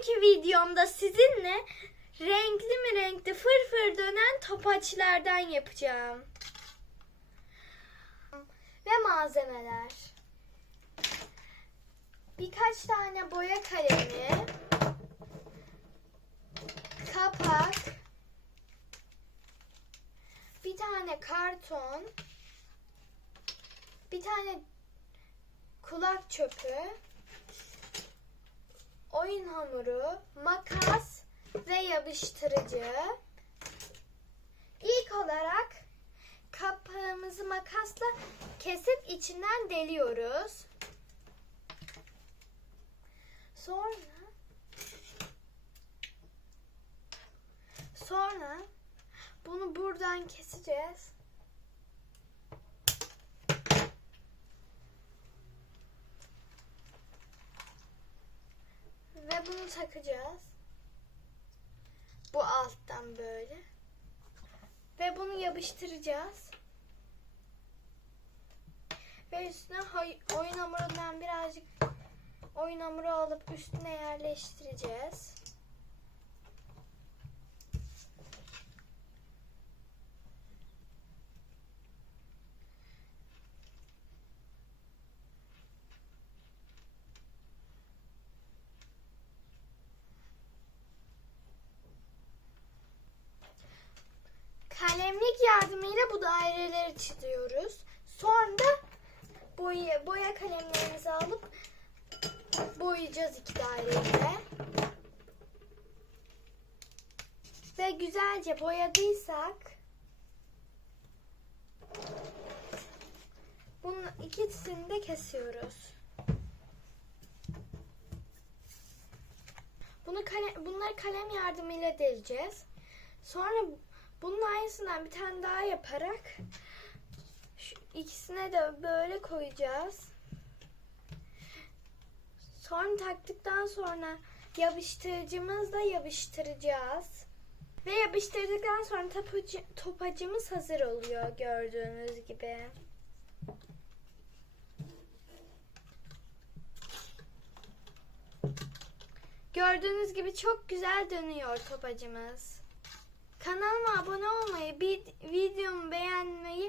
Bugünkü videomda sizinle renkli mi renkli fırfır dönen topaçlardan yapacağım. Ve malzemeler. Birkaç tane boya kalemi, kapak, bir tane karton, bir tane kulak çöpü, oyun hamuru, makas ve yapıştırıcı. İlk olarak kapağımızı makasla kesip içinden deliyoruz. Sonra sonra bunu buradan keseceğiz. Bunu takacağız. Bu alttan böyle. Ve bunu yapıştıracağız. Ve üstüne oyun hamurundan birazcık oyun hamuru alıp üstüne yerleştireceğiz. Kalemlik yardımıyla bu daireleri çiziyoruz. Sonra boya, boya kalemlerimizi alıp boyayacağız iki daireyi. Ve güzelce boyadıysak bunun ikisini de kesiyoruz. Bunu kale, bunları kalem yardımıyla deleceğiz. Sonra bunun aynısından bir tane daha yaparak şu ikisine de böyle koyacağız. Sonra taktıktan sonra yapıştırıcımızla yapıştıracağız. Ve yapıştırdıktan sonra topacı, topacımız hazır oluyor gördüğünüz gibi. Gördüğünüz gibi çok güzel dönüyor topacımız. Kanalıma abone olmayı, videomu beğenmeyi